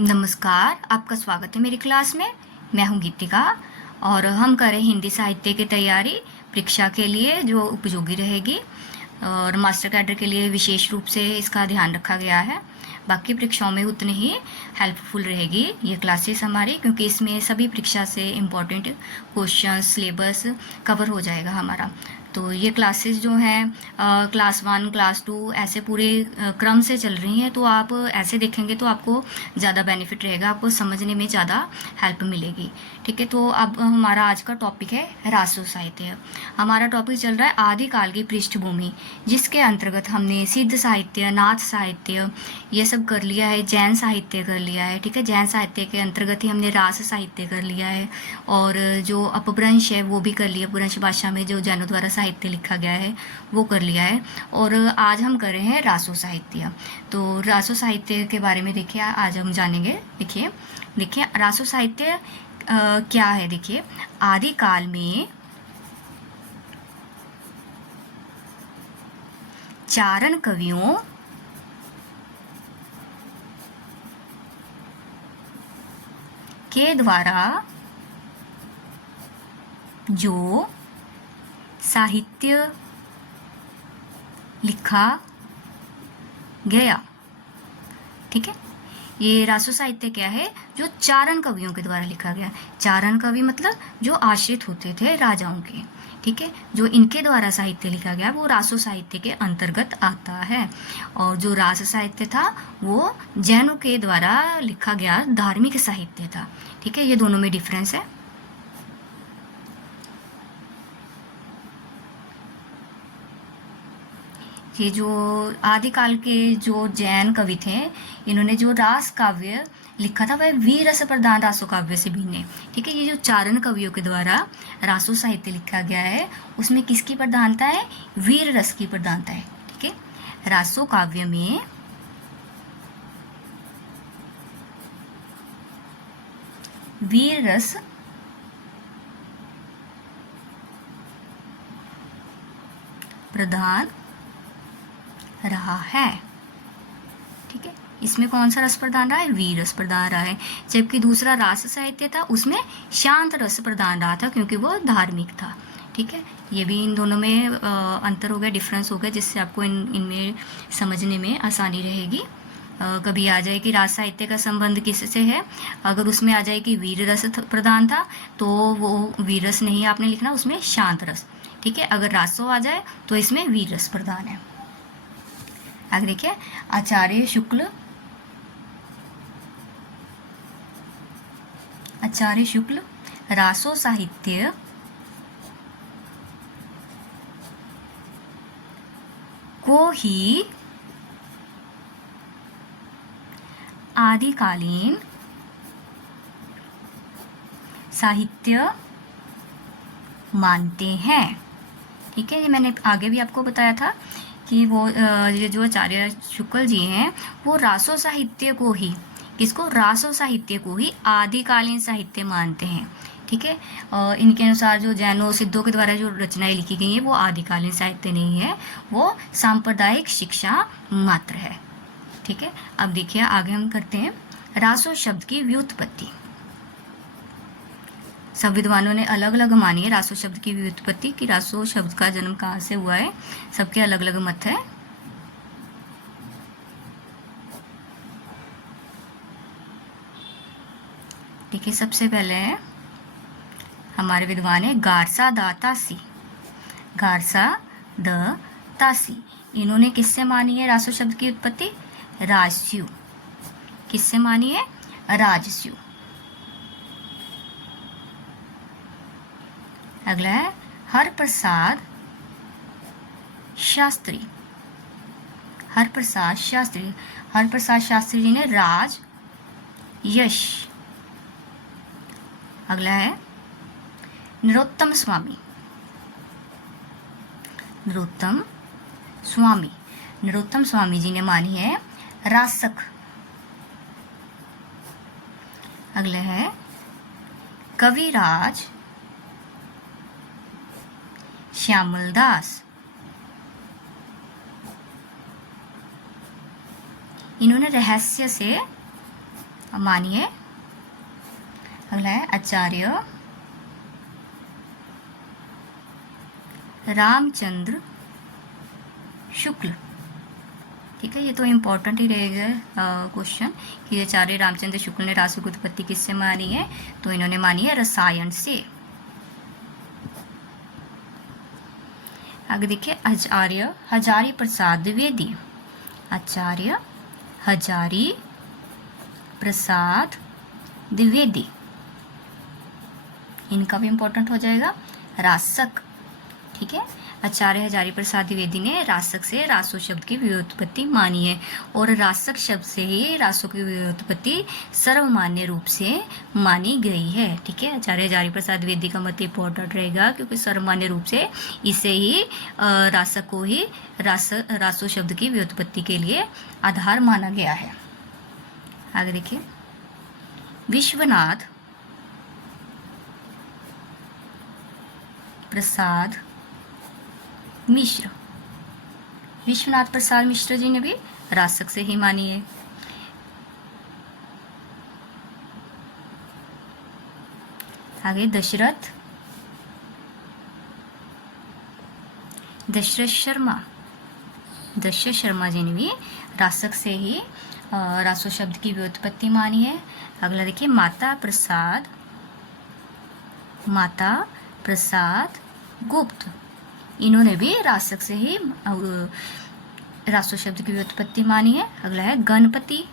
नमस्कार, आपका स्वागत है मेरी क्लास में। मैं हूं गीतिका और हम कर रहे हैं हिंदी साहित्य की तैयारी परीक्षा के लिए जो उपयोगी रहेगी और मास्टर कैडर के लिए विशेष रूप से इसका ध्यान रखा गया है। बाकी परीक्षाओं में उतनी ही हेल्पफुल रहेगी ये क्लासेस हमारी, क्योंकि इसमें सभी परीक्षा से इम्पोर्टेंट क्वेश्चन सिलेबस कवर हो जाएगा हमारा। तो ये क्लासेस जो हैं क्लास 1 क्लास 2 ऐसे पूरे क्रम से चल रही हैं, तो आप ऐसे देखेंगे तो आपको ज़्यादा बेनिफिट रहेगा, आपको समझने में ज़्यादा हेल्प मिलेगी। ठीक है, तो अब हमारा आज का टॉपिक है रासो साहित्य। हमारा टॉपिक चल रहा है आदिकाल की पृष्ठभूमि, जिसके अंतर्गत हमने सिद्ध साहित्य, नाथ साहित्य ये सब कर लिया है, जैन साहित्य कर लिया है। ठीक है, जैन साहित्य के अंतर्गत ही हमने रास साहित्य कर लिया है और जो अपभ्रंश है वो भी कर लिया, अपभ्रंश भाषा में जो जैनों द्वारा साहित्य लिखा गया है वो कर लिया है। और आज हम कर रहे हैं रासो साहित्य। तो रासो साहित्य के बारे में देखिए आज हम जानेंगे। देखिए रासो साहित्य क्या है। देखिए, आदिकाल में चारण कवियों के द्वारा जो साहित्य लिखा गया, ठीक है, ये रासो साहित्य क्या है, जो चारण कवियों के द्वारा लिखा गया। चारण कवि मतलब जो आश्रित होते थे राजाओं के। ठीक है, जो इनके द्वारा साहित्य लिखा गया वो रासो साहित्य के अंतर्गत आता है। और जो रास साहित्य था वो जैनों के द्वारा लिखा गया धार्मिक साहित्य था। ठीक है, ये दोनों में डिफरेंस है। ये जो आदिकाल के जो जैन कवि थे, इन्होंने जो रास काव्य लिखा था वह वीर रस प्रधान रासो काव्य से भिन्न है। ठीक है, ये जो चारण कवियों के द्वारा रासो साहित्य लिखा गया है उसमें किसकी प्रधानता है, वीर रस की प्रधानता है। ठीक है, रासो काव्य में वीर रस प्रधान रहा है। ठीक है, इसमें कौन सा रस प्रधान रहा है, वीर रस प्रधान रहा है। जबकि दूसरा रास साहित्य था उसमें शांत रस प्रधान रहा था, क्योंकि वो धार्मिक था। ठीक है, ये भी इन दोनों में अंतर हो गया, डिफरेंस हो गया, जिससे आपको इनमें समझने में आसानी रहेगी। कभी आ जाए कि रास साहित्य का संबंध किससे है, अगर उसमें आ जाए कि वीर रस प्रधान था तो वो वीर रस नहीं आपने लिखना, उसमें शांत रस। ठीक है, अगर रासो आ जाए तो इसमें वीर रस प्रधान है। आगे देखिए, आचार्य शुक्ल रासो साहित्य को ही आदिकालीन साहित्य मानते हैं। ठीक है, ये मैंने आगे भी आपको बताया था कि वो ये जो आचार्य शुक्ल जी हैं वो रासो साहित्य को ही, किसको, रासो साहित्य को ही आदिकालीन साहित्य मानते हैं। ठीक है, इनके अनुसार जो जैनों सिद्धों के द्वारा जो रचनाएं लिखी गई हैं वो आदिकालीन साहित्य नहीं है, वो सांप्रदायिक शिक्षा मात्र है। ठीक है, अब देखिए आगे हम करते हैं रासो शब्द की व्युत्पत्ति। सब विद्वानों ने अलग अलग मानी है रासो शब्द की व्युत्पत्ति, कि रासो शब्द का जन्म कहाँ से हुआ है, सबके अलग अलग मत है। देखिए, सबसे पहले हमारे विद्वान है गारसा द तासी। गारसा द तासी, इन्होंने किससे मानी है रासो शब्द की उत्पत्ति, राजस्यु। किससे मानी है, राजस्यु। अगला है हरप्रसाद शास्त्री। हरप्रसाद शास्त्री जी ने राज यश। अगला है नरोत्तम स्वामी जी ने मानी है रासक। अगला है कविराज श्यामल दास। इन्होंने रहस्य से मानिए। अगला है आचार्य रामचंद्र शुक्ल। ठीक है, ये तो इम्पोर्टेंट ही रहेगा क्वेश्चन कि आचार्य रामचंद्र शुक्ल ने रासों की उत्पत्ति किससे मानी है, तो इन्होंने मानी है रसायन से। आगे देखिए आचार्य हजारी प्रसाद द्विवेदी। आचार्य हजारी प्रसाद द्विवेदी, इनका भी इम्पोर्टेंट हो जाएगा रासक। ठीक है, आचार्य हजारी प्रसाद द्विवेदी ने रासक से रासो शब्द की व्युत्पत्ति मानी है, और रासक शब्द से ही रासों की व्युत्पत्ति सर्वमान्य रूप से मानी गई है। ठीक है, आचार्य हजारी प्रसाद द्विवेदी का मत इम्पोर्टेंट रहेगा क्योंकि सर्वमान्य रूप से इसे ही रासक को ही रासो शब्द की व्युत्पत्ति के लिए आधार माना गया है। आगे देखिए विश्वनाथ प्रसाद मिश्र। विश्वनाथ प्रसाद मिश्र जी ने भी रासक से ही मानी है। आगे दशरथ शर्मा। दशरथ शर्मा जी ने भी रासक से ही रासो शब्द की व्युत्पत्ति मानी है। अगला देखिए माता प्रसाद गुप्त, इन्होंने भी रासक से ही रासो शब्द की व्युत्पत्ति मानी है। अगला है गणपति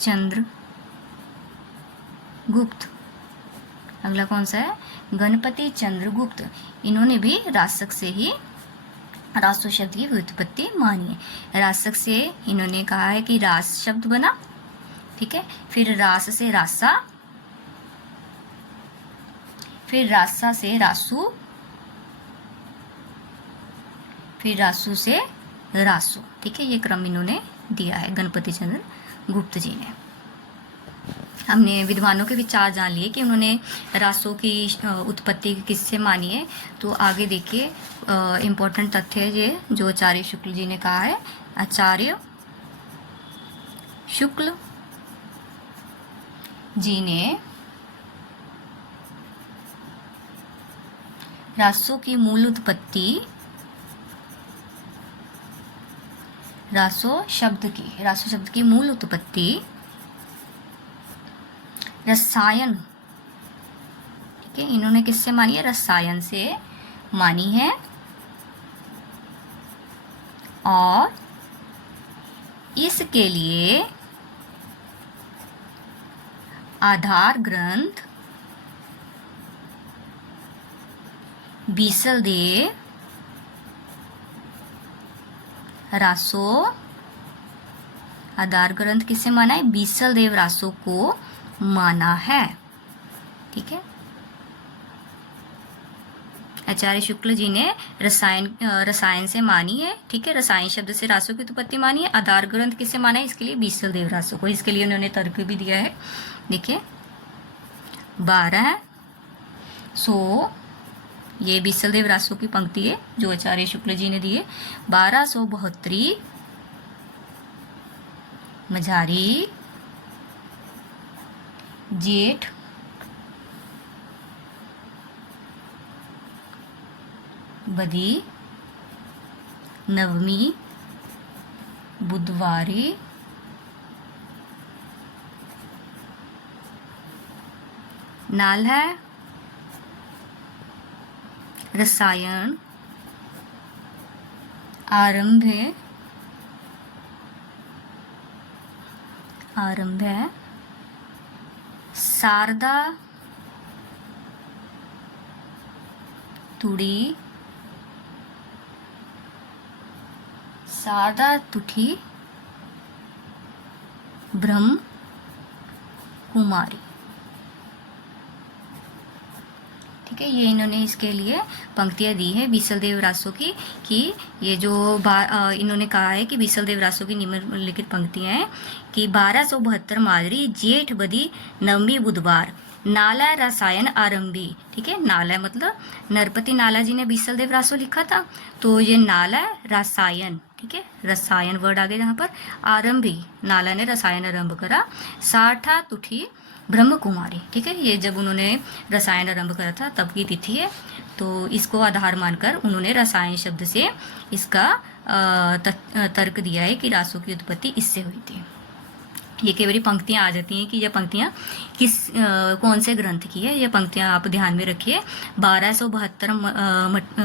चंद्र गुप्त। अगला कौन सा है, गणपति चंद्र गुप्त, इन्होंने भी रासक से ही रासो शब्द की व्युत्पत्ति मानी है। रासक से इन्होंने कहा है कि रास शब्द बना। ठीक है, फिर रास से रासा, फिर रासा से रासु, फिर रासु से रासु। ठीक है, ये क्रम इन्होंने दिया है गणपति चंद्र गुप्त जी ने। हमने विद्वानों के विचार जान लिए कि उन्होंने रासों की उत्पत्ति किससे मानी है। तो आगे देखिए इम्पोर्टेंट तथ्य है ये जो आचार्य शुक्ल जी ने कहा है। आचार्य शुक्ल जी ने रासों की मूल उत्पत्ति, रासो शब्द की मूल उत्पत्ति रसायन, ठीक है, इन्होंने किससे मानी है, रसायन से मानी है। और इसके लिए आधार ग्रंथ बीसलदेव रासो, आधार ग्रंथ किससे माना है, बीसलदेव रासो को माना है। ठीक है, आचार्य शुक्ल जी ने रसायन से मानी है। ठीक है, रसायन शब्द से रासों की उत्पत्ति मानी है। आधार ग्रंथ किससे माना है, इसके लिए बीसलदेव रासो को। इसके लिए उन्होंने तर्क भी दिया है। देखिए 1200, ये बीसलदेव रासो की पंक्ति है जो आचार्य शुक्ल जी ने दी है। 1272 मझारी जेठ बदी नवमी बुधवारी नाल है रसायन आरंभ है शारदा तुठी ब्रह्म कुमारी। ठीक है, ये इन्होंने इसके लिए पंक्तियां दी है बीसलदेव रासो की कि ये जो इन्होंने कहा है कि बीसलदेव रासो की निम्नलिखित पंक्तियां हैं कि 1272 माजरी जेठ बदी नवमी बुधवार नाला रसायन आरंभी। ठीक है, नाला मतलब नरपति नाला जी ने बीसलदेव रासो लिखा था, तो ये नाला रसायन ठीक है, रसायन वर्ड आ गया यहाँ पर। आरंभी, नाला ने रसायन आरंभ करा। साठा तुठी ब्रह्म कुमारी, ठीक है, ये जब उन्होंने रसायन आरंभ करा था तब की तिथि है। तो इसको आधार मानकर उन्होंने रसायन शब्द से इसका तर्क दिया है कि रासों की उत्पत्ति इससे हुई थी। ये कई बार पंक्तियाँ आ जाती हैं कि ये पंक्तियाँ कौन से ग्रंथ की है। ये पंक्तियाँ आप ध्यान में रखिए। 1272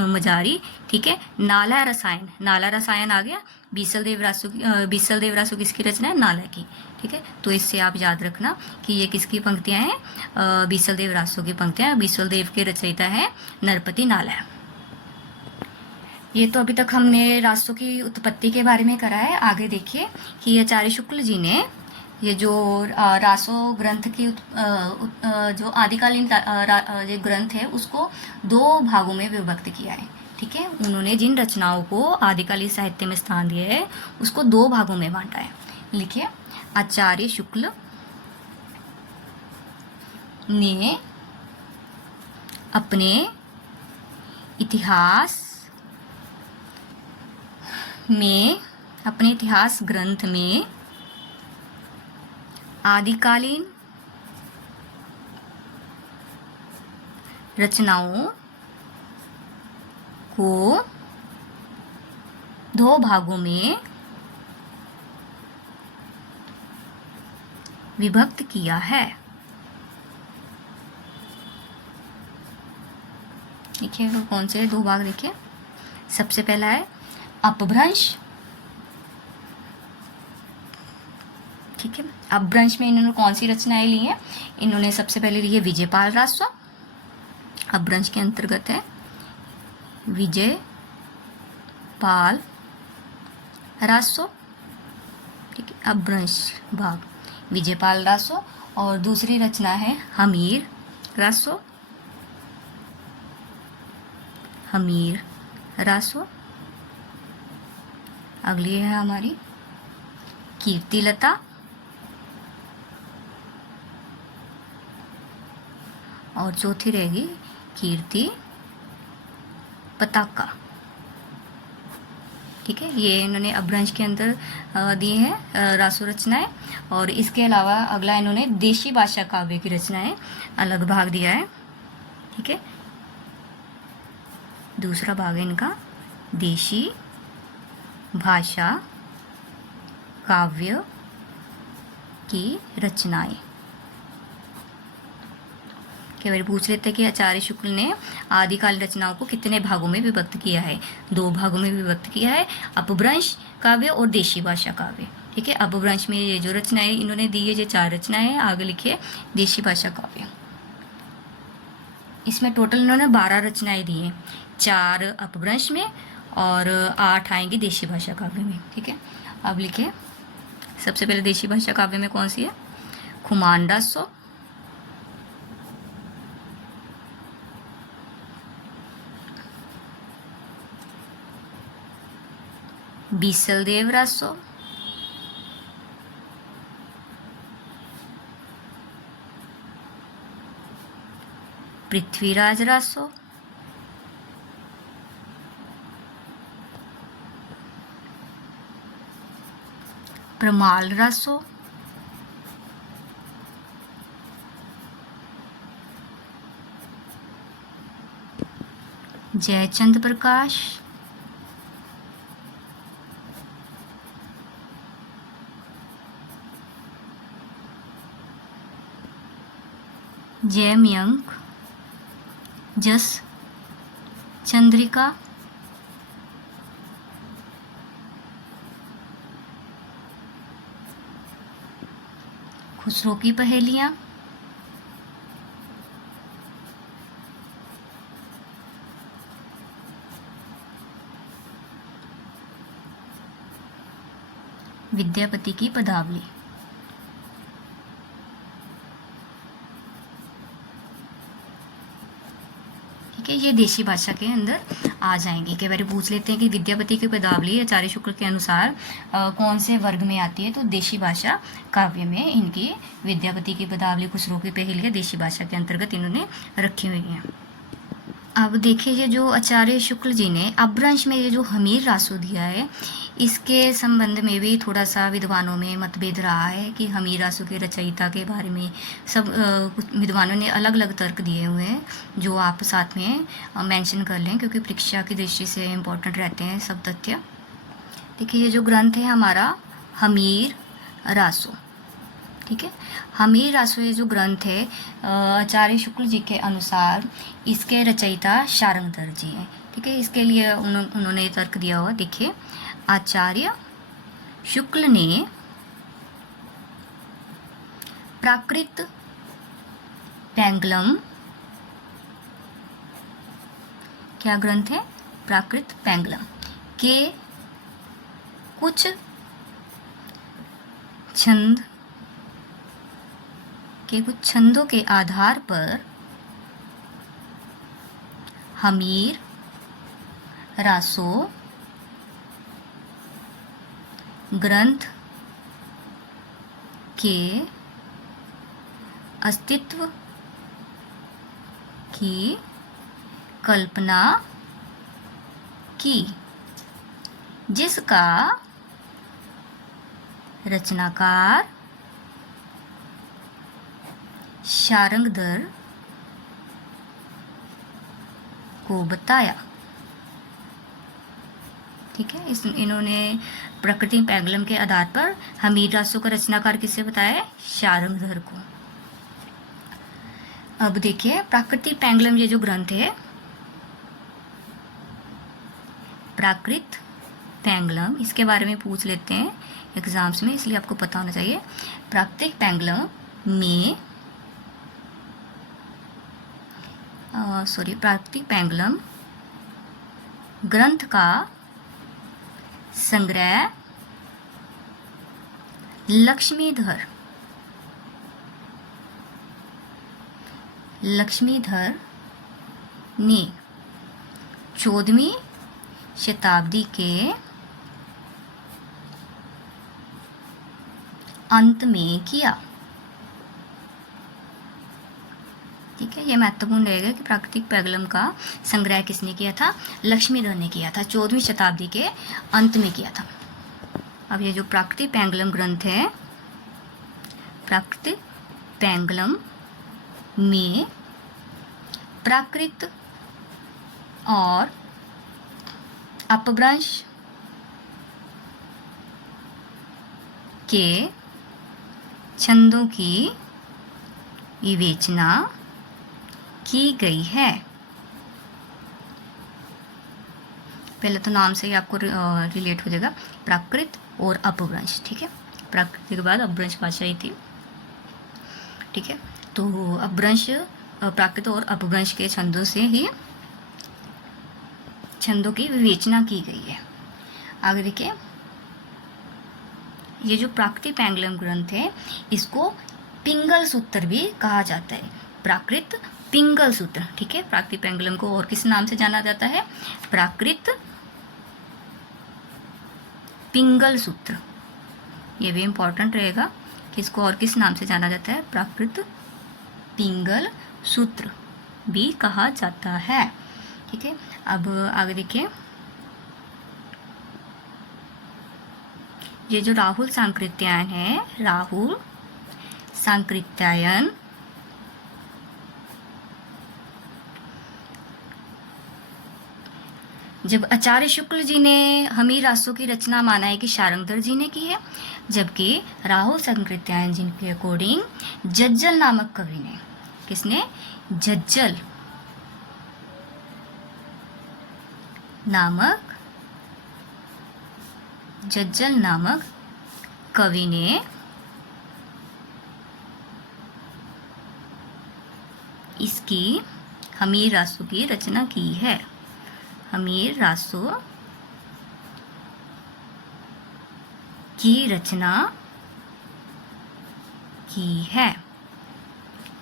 मजारी, ठीक है। नाला रसायन, नाला रसायन आ गया। बीसल देव रासो किसकी रचना है? नाला की, ठीक है। तो इससे आप याद रखना कि ये किसकी पंक्तियाँ हैं? बीसल देव रासो की पंक्तियाँ। बीसल देव के रचयिता है नरपति नाला। ये तो अभी तक हमने रासों की उत्पत्ति के बारे में करा है। आगे देखिए कि आचार्य शुक्ल जी ने ये जो रासो ग्रंथ की जो आदिकालीन ये ग्रंथ है उसको 2 भागों में विभक्त किया है, ठीक है। उन्होंने जिन रचनाओं को आदिकालीन साहित्य में स्थान दिया है उसको 2 भागों में बांटा है। लिखिए, आचार्य शुक्ल ने अपने इतिहास ग्रंथ में आदिकालीन रचनाओं को 2 भागों में विभक्त किया है। देखिए वो कौन से 2 भाग देखिए। सबसे पहला है अपभ्रंश, ठीक है। अपभ्रंश में इन्होंने कौन सी रचनाएं ली हैं? इन्होंने सबसे पहले ली है विजयपाल रासो। अपभ्रंश के अंतर्गत है विजयपाल रासो, ठीक है। अपभ्रंश भाग विजयपाल रासो। और दूसरी रचना है हमीर रासो, हमीर रासो। अगली है हमारी कीर्तिलता, और चौथी रहेगी कीर्ति पताका, ठीक है। ये इन्होंने अपभ्रंश के अंदर दिए हैं रासो रचनाएं। और इसके अलावा अगला इन्होंने देशी भाषा काव्य की रचनाएं अलग भाग दिया है, ठीक है। दूसरा भाग है इनका देशी भाषा काव्य की रचनाएं। कई बार पूछ लेते हैं कि आचार्य शुक्ल ने आदिकालीन रचनाओं को कितने भागों में विभक्त किया है? 2 भागों में विभक्त किया है, अपभ्रंश काव्य और देशी भाषा काव्य, ठीक है। अपभ्रंश में ये जो रचनाएं इन्होंने दी है, ये 4 रचनाएं हैं। आगे लिखिए देशी भाषा काव्य। इसमें टोटल इन्होंने 12 रचनाएं दी हैं, 4 अपभ्रंश में और 8 आएंगी देशी भाषा काव्य में, ठीक है। अब लिखिए सबसे पहले देशी भाषा काव्य में कौन सी है? खुमान रासो, बीसल देव रासो, पृथ्वीराज रासो, प्रमाल रासो, जयचंद प्रकाश, जयमयंक, जस चंद्रिका, खुसरो की पहेलियां, विद्यापति की पदावली, ठीक है। ये देशी भाषा के अंदर आ जाएंगे। कई बार पूछ लेते हैं कि विद्यापति की पदावली आचार्य शुक्ल के अनुसार कौन से वर्ग में आती है? तो देशी भाषा काव्य में इनकी विद्यापति की पदावली, खुसरो की पहेलियां देशी भाषा के अंतर्गत इन्होंने रखी हुई हैं। अब देखिए ये जो आचार्य शुक्ल जी ने अपभ्रंश में ये जो हमीर रासो दिया है, इसके संबंध में भी थोड़ा सा विद्वानों में मतभेद रहा है कि हमीर रासो के रचयिता के बारे में सब कुछ विद्वानों ने अलग अलग तर्क दिए हुए हैं, जो आप साथ में मेंशन कर लें क्योंकि परीक्षा की दृष्टि से इम्पोर्टेंट रहते हैं सब तथ्य। देखिए ये जो ग्रंथ है हमारा हमीर रासो, ठीक है। हमीर रासो ये जो ग्रंथ है आचार्य शुक्ल जी के अनुसार इसके रचयिता शार्ंगधर जी हैं, ठीक है। इसके लिए उन्होंने तर्क दिया हुआ, देखिए आचार्य शुक्ल ने प्राकृत पैंगलम, क्या ग्रंथ है, प्राकृत पैंगलम के कुछ छंदों के आधार पर हमीर रासो ग्रंथ के अस्तित्व की कल्पना की, जिसका रचनाकार शार्ंगधर को बताया, ठीक है। इन्होंने प्रकृति पैंगलम के आधार पर हमीर रासो का रचनाकार किसे बताया, शार्ंगधर को। अब देखिए प्राकृतिक पैंगलम ये जो ग्रंथ है, प्राकृत पैंगलम, इसके बारे में पूछ लेते हैं एग्जाम्स में, इसलिए आपको पता होना चाहिए। प्राकृतिक पैंगलम में प्राकृतिक पैंगलम ग्रंथ का संग्रह लक्ष्मीधर ने 14वीं शताब्दी के अंत में किया, ठीक है। यह महत्वपूर्ण रहेगा कि प्राकृतिक पैंगलम का संग्रह किसने किया था, लक्ष्मीधर ने किया था, 14वीं शताब्दी के अंत में किया था। अब ये जो प्राकृतिक पैंगलम ग्रंथ है, प्राकृतिक पैंगलम में प्राकृत और अपभ्रंश के छंदों की विवेचना की गई है। पहले तो नाम से ही आपको रिलेट हो जाएगा, प्राकृत और अपभ्रंश, ठीक है। प्राकृत के बाद अपभ्रंश भाषा ही थी, ठीक है। तो अपभ्रंश, प्राकृत और अपभ्रंश के छंदों से ही छंदों की विवेचना की गई है। आगे देखिए, ये जो प्राकृतिक पैंगलम ग्रंथ है, इसको पिंगल सूत्र भी कहा जाता है, प्राकृत पिंगल सूत्र, ठीक है। प्राकृतिक पैंगलम को और किस नाम से जाना जाता है, प्राकृत पिंगल सूत्र। ये भी इंपॉर्टेंट रहेगा कि इसको और किस नाम से जाना जाता है, प्राकृत पिंगल सूत्र भी कहा जाता है, ठीक है। अब आगे देखिए, ये जो राहुल सांकृत्यायन है, राहुल सांकृत्यायन जब आचार्य शुक्ल जी ने हमीर रासो की रचना माना है कि शार्ंगधर जी ने की है, जबकि राहुल सांकृत्यायन जी के अकॉर्डिंग जज्जल नामक कवि ने, किसने, जज्जल नामक कवि ने इसकी हमीर रासो की रचना की है, हमीर रासो की रचना की है,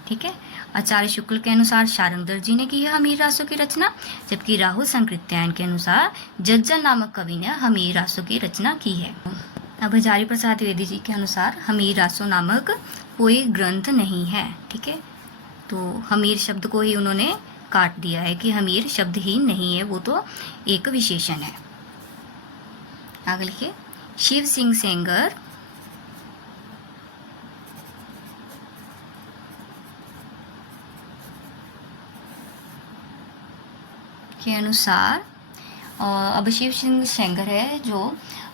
ठीक है। आचार्य शुक्ल के अनुसार शार्ंगधर जी ने की है हमीर रासो की रचना, जबकि राहुल सांकृत्यायन के अनुसार जज्जल नामक कवि ने हमीर रासो की रचना की है। अब हजारी प्रसाद द्विवेदी जी के अनुसार हमीर रासो नामक कोई ग्रंथ नहीं है, ठीक है। तो हमीर शब्द को ही उन्होंने काट दिया है कि हमीर शब्दहीन नहीं है, वो तो एक विशेषण है। आगे लिखिए, शिव सिंह सेंगर के अनुसार, और अब शिव सिंह सेंगर है जो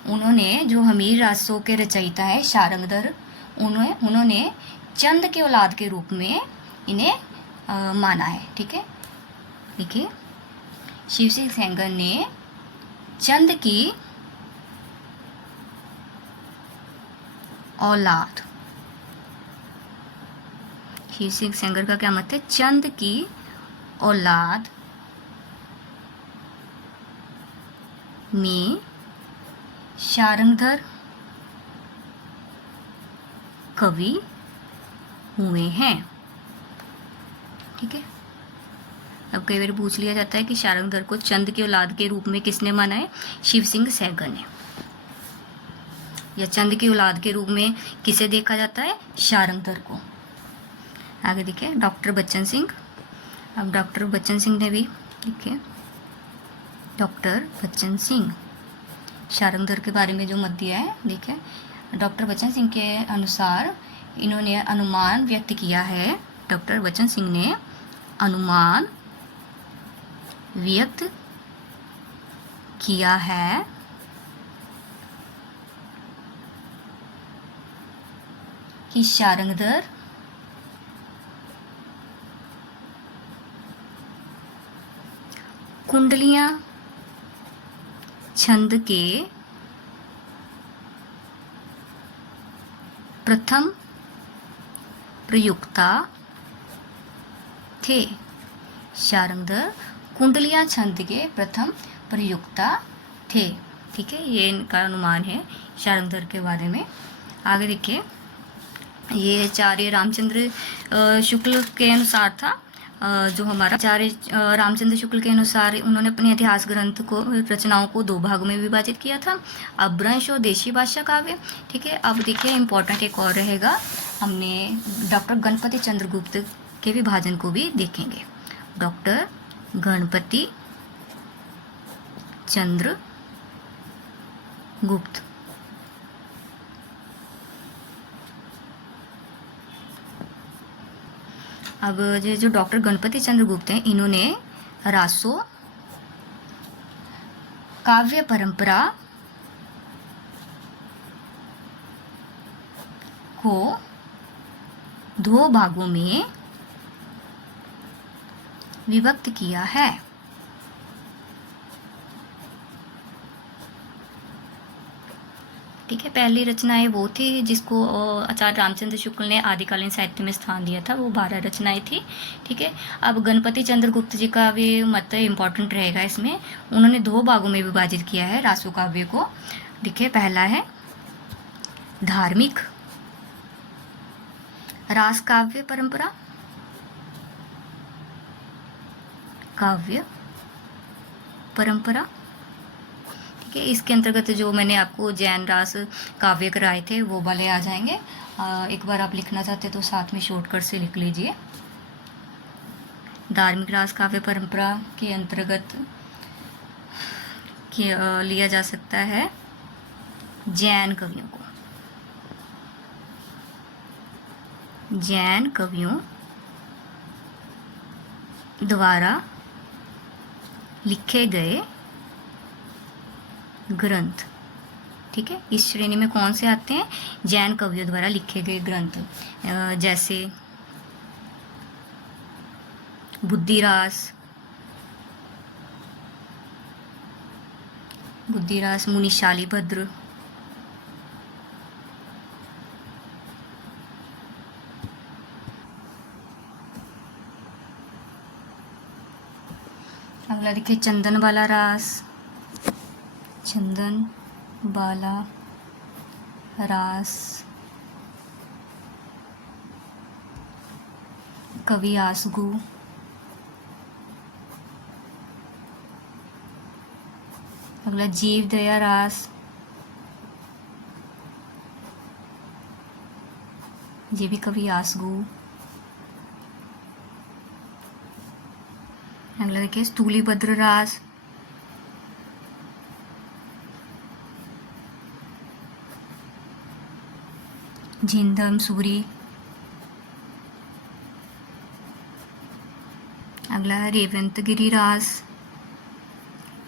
उन्होंने जो हमीर रासों के रचयिता है शारंगधर, उन्होंने चंद के औलाद के रूप में इन्हें माना है। ठीक है, देखिए, शिव सिंह सेंगर ने चंद की औलाद, शिव सिंह सेंगर का क्या मत है, चंद की औलाद में शारंगधर कवि हुए हैं। ठीक है, अब कई बार पूछ लिया जाता है कि शारंगधर को चंद की औलाद के रूप में किसने माना है, शिव सिंह सेंगर ने, या चंद की औलाद के रूप में किसे देखा जाता है, शारंगधर को। आगे देखिए, डॉक्टर बच्चन सिंह। अब डॉक्टर बच्चन सिंह ने भी, देखिए, डॉक्टर बच्चन सिंह शारंगधर के बारे में जो मत दिया है, देखिए, डॉक्टर बच्चन सिंह के अनुसार इन्होंने अनुमान व्यक्त किया है, डॉक्टर बच्चन सिंह ने अनुमान व्यक्त किया है कि शारंगधर कुंडलियां छंद के प्रथम प्रयुक्ता थे। शारंगधर कुंडलियां छंद के प्रथम प्रयुक्ता थे। ठीक है, ये इनका अनुमान है शारंगधर के बारे में। आगे देखिए, ये आचार्य रामचंद्र शुक्ल के अनुसार था, जो हमारा आचार्य रामचंद्र शुक्ल के अनुसार उन्होंने अपने इतिहास ग्रंथ को, रचनाओं को दो भागों में विभाजित किया था, अपभ्रंश और देशी भाषा काव्य। ठीक है, अब देखिए इम्पोर्टेंट एक और रहेगा, हमने डॉक्टर गणपति चंद्रगुप्त के विभाजन को भी देखेंगे। डॉक्टर गणपति चंद्रगुप्त, अब जो डॉक्टर गणपति चंद्रगुप्त हैं, इन्होंने रासो काव्य परंपरा को दो भागों में विभक्त किया है। ठीक है, पहली रचनाएं वो थी जिसको आचार्य रामचंद्र शुक्ल ने आदिकालीन साहित्य में स्थान दिया था, वो 12 रचनाएं थी। ठीक है, अब गणपति चंद्रगुप्त जी का भी मत इम्पोर्टेंट रहेगा इसमें, उन्होंने दो भागों में विभाजित किया है रासो काव्य को। देखिए, पहला है धार्मिक रास काव्य परंपरा, काव्य परंपरा। ठीक है, इसके अंतर्गत जो मैंने आपको जैन रास काव्य कराए थे वो वाले आ जाएंगे। एक बार आप लिखना चाहते तो साथ में शॉर्टकट से लिख लीजिए। धार्मिक रास काव्य परंपरा के अंतर्गत लिया जा सकता है जैन कवियों को, जैन कवियों द्वारा लिखे गए ग्रंथ। ठीक है, इस श्रेणी में कौन से आते हैं, जैन कवियों द्वारा लिखे गए ग्रंथ, जैसे बुद्धिरास, मुनि शालिभद्र, अगला देखिए चंदन बाला रास, चंदन बाला रास कवि आसगु, अगला जीव दया रास, ये भी कवि आसगु। अगला देखिए स्थूलीभद्र रास, झिंदम सूरी। अगला है रेवंत गिरी रास,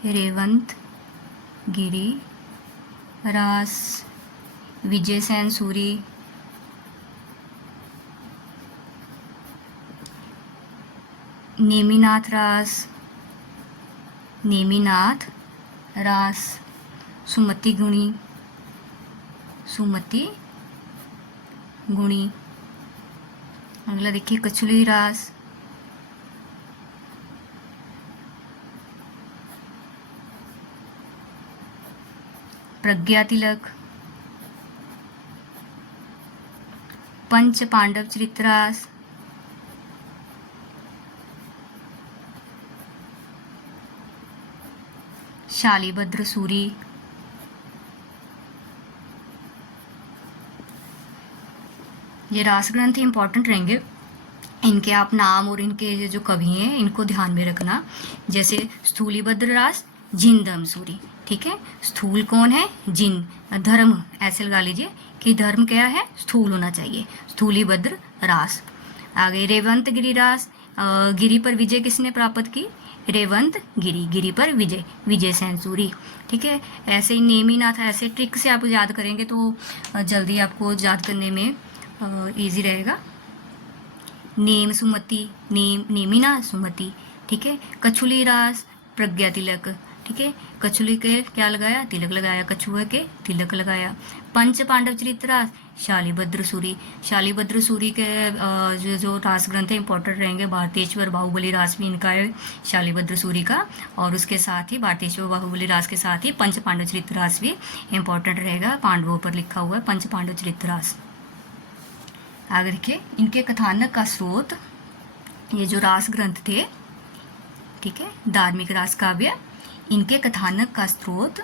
रेवंत गिरी रास, विजय सेन सूरी। नेमिनाथ रास, नेमिनाथ रास, सुमति गुणी, सुमति गुणी। अगला देखिए कछुली रास, प्रज्ञा तिलक, पंच पांडव चरित्रास, शालीभद्र सूरी। ये रास ग्रंथ इंपॉर्टेंट रहेंगे, इनके आप नाम और इनके जो कवि हैं इनको ध्यान में रखना। जैसे स्थूलीभद्र रास, जिन सूरी। ठीक है, स्थूल कौन है? जिन, धर्म ऐसे लगा लीजिए कि धर्म क्या है? स्थूल होना चाहिए, स्थूलीभद्र रास। आगे रेवंत गिरी रास, गिरी पर विजय किसने प्राप्त की? रेवंत गिरी, गिरी पर विजय, विजय सेन सूरी। ठीक है, ऐसे ही नेमिनाथ, ऐसे ट्रिक से आप याद करेंगे तो जल्दी आपको याद करने में इजी रहेगा। नेम सुमति, नेम नेमिना सुमति। ठीक है, कछुली रास, प्रज्ञा तिलक। ठीक है, कछुली के क्या लगाया? तिलक लगाया, कछुए के तिलक लगाया। पंच पांडव चरित्र रास, शालीभद्र सूरी। शालीभद्र सूरी के जो रास ग्रंथ है इंपॉर्टेंट रहेंगे। भारतेश्वर बाहुबली रास भी इनका है, शालीभद्र सूरी का। और उसके साथ ही भारतेश्वर बाहुबली रास के साथ ही पंच पांडव चरित्र रास भी इंपॉर्टेंट रहेगा, पांडवों पर लिखा हुआ है पंच पांडव चरित्र रास। आगे देखिए इनके कथानक का स्रोत, ये जो रास ग्रंथ थे, ठीक है, धार्मिक रास काव्य, इनके कथानक का स्रोत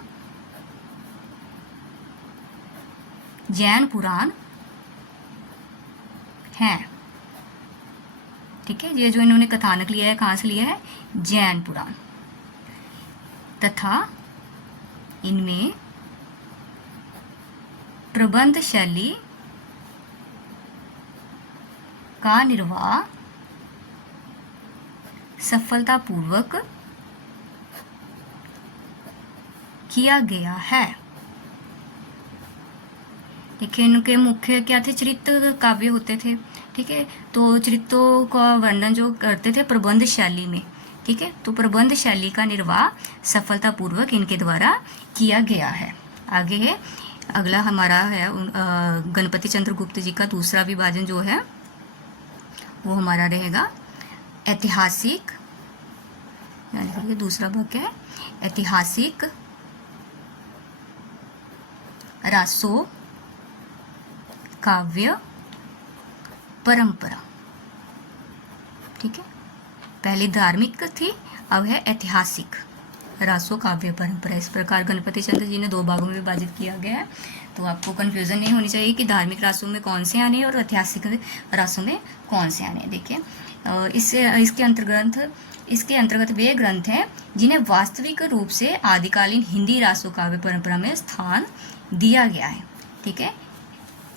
जैन पुराण है। ठीक है, ये जो इन्होंने कथानक लिया है कहाँ से लिया है? जैन पुराण। तथा इनमें प्रबंध शैली का निर्वाह सफलतापूर्वक किया गया है। देखिए इनके मुख्य क्या थे? चरित्र काव्य होते थे। ठीक है, तो चरित्रों का वर्णन जो करते थे प्रबंध शैली में। ठीक है, तो प्रबंध शैली का निर्वाह सफलतापूर्वक इनके द्वारा किया गया है। आगे है अगला हमारा है गणपति चंद्र गुप्त जी का दूसरा विभाजन जो है वो हमारा रहेगा ऐतिहासिक, यानी दूसरा भाग क्या है? ऐतिहासिक रासो काव्य परंपरा। ठीक है, पहले धार्मिक थी, अब है ऐतिहासिक रासो काव्य परंपरा। इस प्रकार गणपति चंद्र जी ने दो भागों में विभाजित किया गया है, तो आपको कंफ्यूजन नहीं होनी चाहिए कि धार्मिक रासों में कौन से आने और ऐतिहासिक रासों में कौन से आने। देखिए इसके अंतर्गत वे ग्रंथ हैं जिन्हें वास्तविक रूप से आदिकालीन हिंदी रासो काव्य परंपरा में स्थान दिया गया है। ठीक है,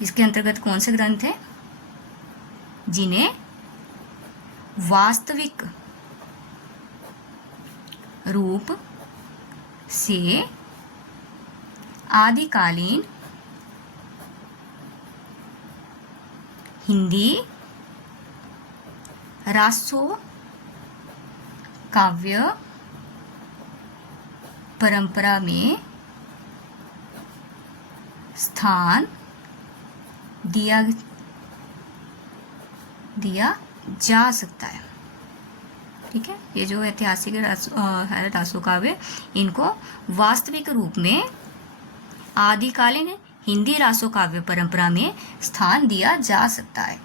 इसके अंतर्गत कौन से ग्रंथ हैं? जिन्हें वास्तविक रूप से आदिकालीन हिंदी रासो काव्य परंपरा में स्थान दिया जा सकता है। ठीक है, ये जो ऐतिहासिक रासो काव्य, इनको वास्तविक रूप में आदिकालीन हिंदी रासो काव्य परंपरा में स्थान दिया जा सकता है।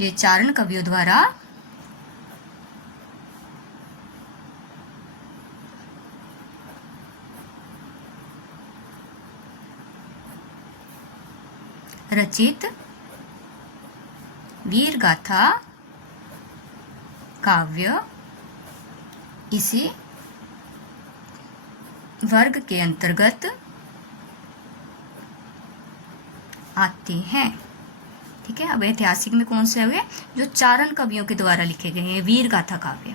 ये चारण कवियों द्वारा रचित वीर गाथा काव्य इसी वर्ग के अंतर्गत आते हैं। ठीक है, अब ऐतिहासिक में कौन से हुए? जो चारण कवियों के द्वारा लिखे गए हैं, वीर गाथा काव्य,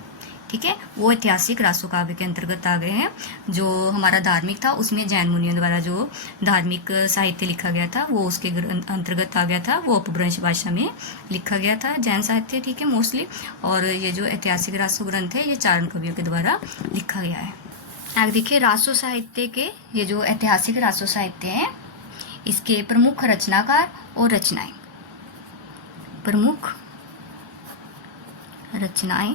ठीक है, वो ऐतिहासिक रासो काव्य के अंतर्गत आ गए हैं। जो हमारा धार्मिक था उसमें जैन मुनियों द्वारा जो धार्मिक साहित्य लिखा गया था वो उसके अंतर्गत आ गया था, वो अपभ्रंश भाषा में लिखा गया था जैन साहित्य, ठीक है, मोस्टली। और ये जो ऐतिहासिक रासो ग्रंथ है ये चारण कवियों के द्वारा लिखा गया है। आगे देखिए, रासो साहित्य के ये जो ऐतिहासिक रासो साहित्य है इसके प्रमुख रचनाकार और रचनाएं। प्रमुख रचनाएं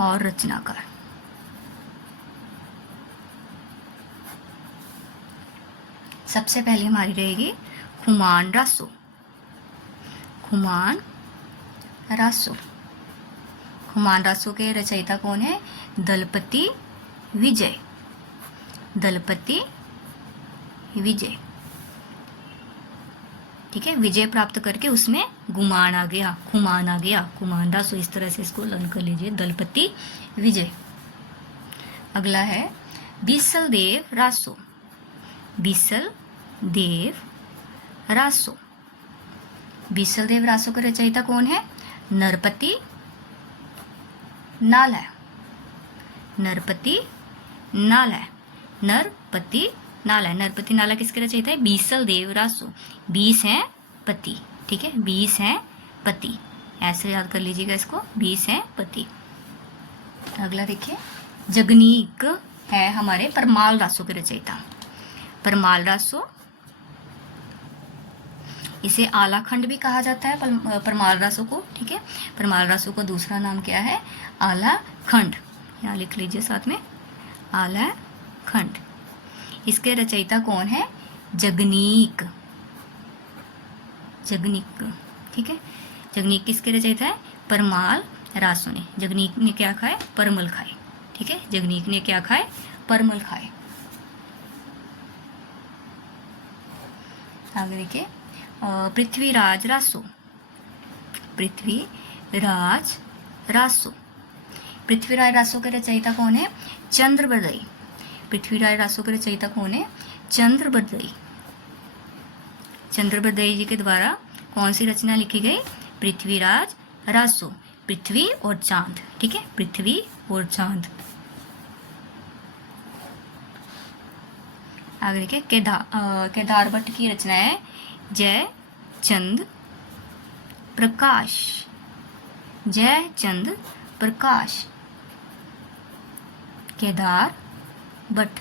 और रचनाकार। सबसे पहले हमारी रहेगी खुमान रासो। खुमान रासो। खुमान रासो के रचयिता कौन है? दलपति विजय। दलपति विजय, ठीक है, विजय प्राप्त करके उसमें गुमान आ गया, खुमान आ गया, खुमान रासो, इस तरह से इसको लर्न कर लीजिए, दलपति विजय। अगला है बीसल देव रासो। बीसल देव रासो। बीसल देव रासो के रचयिता कौन है? नरपति नालय। नरपति नालय। नरपति नालय। नरपति नालय किसके रचयिता है? बीसल देव रासो। 20 हैं पति, ठीक है, 20 हैं पति, ऐसे याद कर लीजिएगा इसको, 20 हैं पति। अगला देखिए, जगनीक है हमारे परमाल रासो के रचयिता। परमाल रासो, इसे आलाखंड भी कहा जाता है परमाल रासो को, ठीक है। परमाल रासो का दूसरा नाम क्या है? आलाखंड, यहाँ लिख लीजिए साथ में, आलाखंड। इसके रचयिता कौन है? जगनीक। जगनीक, ठीक है, जगनीक किसके रचयिता है? परमाल रासो ने। जगनीक ने क्या खाए? परमल खाए, ठीक है, जगनीक ने क्या खाए? परमल खाए। आगे देखिए, पृथ्वीराज रासो। पृथ्वीराज रासो। पृथ्वीराज रासो के रचयिता कौन है? चंद्रबरदई। पृथ्वीराज रासो के रचयिता कौन है? चंद्रबरदई। चंद्रबरदई जी के द्वारा कौन सी रचना लिखी गई? पृथ्वीराज रासो। पृथ्वी और चांद, ठीक है, पृथ्वी और चांद। आगे देखिए, केदार भट्ट की रचना है जय चंद प्रकाश। जय चंद प्रकाश। केदार भट्ट।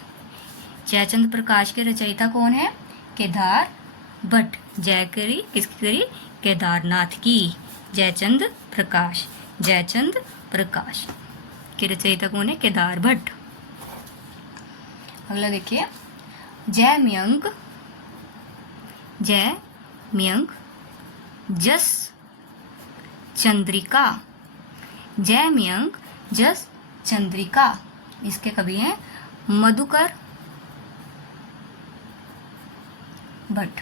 जयचंद प्रकाश के रचयिता कौन है? केदार भट्ट। जय करी किसकी करी? केदारनाथ की। जयचंद प्रकाश। जयचंद प्रकाश के रचयिता कौन है? केदार भट्ट। अगला देखिए, जयम्यंक। जयम्यंक जस चंद्रिका। जयम्यंक जस चंद्रिका, इसके कवि हैं मधुकर भट्ट।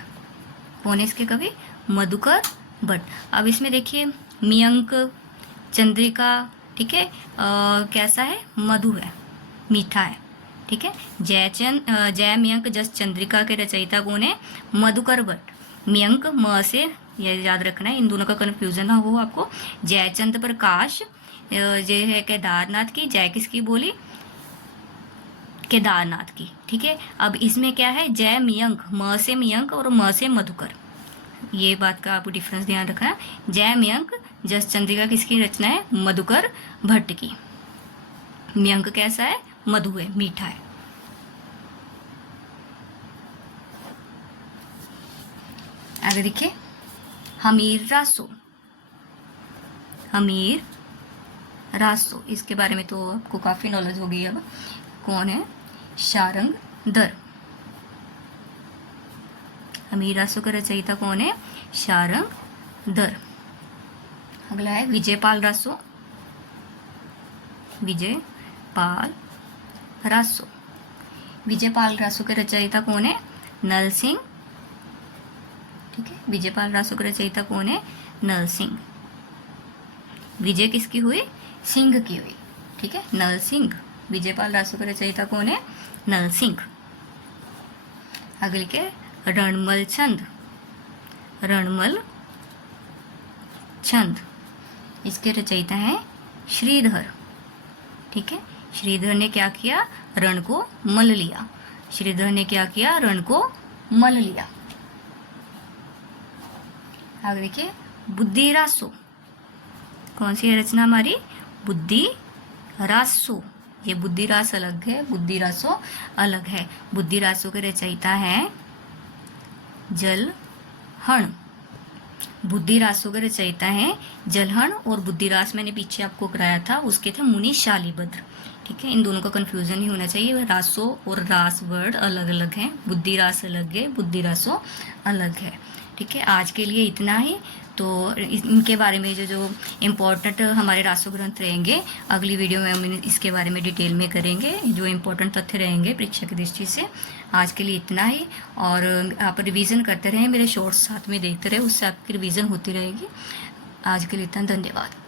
कौन है इसके कवि? मधुकर भट्ट। अब इसमें देखिए, मयंक, चंद्रिका, ठीक है, कैसा है? मधु है, मीठा है, ठीक है। जयम्यंक जस चंद्रिका के रचयिता कौन है? मधुकर भट्ट। मयंक म से, ये याद रखना है, इन दोनों का कन्फ्यूजन ना हो आपको। जयचंद प्रकाश ये है केदारनाथ की, जय किसकी बोली? केदारनाथ की, ठीक है। अब इसमें क्या है? जय मयंक, म से मयंक और म से मधुकर, ये बात का आपको डिफरेंस ध्यान रखना। जय मयंक जस चंद्रिका किसकी रचना है? मधुकर भट्ट की। मयंक कैसा है? मधु है, मीठा है। आगे देखिए, हमीर रासो। हमीर रासो, इसके बारे में तो आपको काफी नॉलेज हो गई। अब कौन है? शारंग दर। हमीर रासो का रचयिता कौन है? शारंग दर। अगला है विजयपाल रासो। विजयपाल रासो। विजयपाल रासो के रचयिता कौन है? नल सिंह, ठीक है। विजयपाल रासो के रचयिता कौन है? नल सिंह। विजय किसकी हुई? सिंह की हुई, ठीक है, नल सिंह। विजयपाल रासो का रचयिता कौन है? नल सिंह। आगे लिखे रणमल चंद। रणमल चंद, इसके रचयिता हैं श्रीधर। ठीक है, श्रीधर ने क्या किया? रण को मल लिया। श्रीधर ने क्या किया? रण को मल लिया। आगे देखिए बुद्धि रासो। कौन सी है रचना हमारी? बुद्धि रासो। ये बुद्धि रास अलग है, बुद्धि रासो अलग है। बुद्धि रासो के रचयिता है जलहण। बुद्धि रासो के रचयिता है जलहण, और बुद्धि रास मैंने पीछे आपको कराया था, उसके थे मुनि शालिभद्र। ठीक है, इन दोनों का कंफ्यूजन नहीं होना चाहिए। रासो और रास वर्ड अलग अलग हैं, बुद्धि रास अलग है, बुद्धि रासो अलग है। ठीक है, आज के लिए इतना ही। तो इनके बारे में जो इम्पोर्टेंट हमारे रासो ग्रंथ रहेंगे, अगली वीडियो में हम इसके बारे में डिटेल में करेंगे, जो इम्पोर्टेंट तथ्य रहेंगे परीक्षा की दृष्टि से। आज के लिए इतना ही, और आप रिवीजन करते रहें, मेरे शॉर्ट्स साथ में देखते रहे, उससे आपकी रिवीजन होती रहेगी। आज के लिए इतना, धन्यवाद।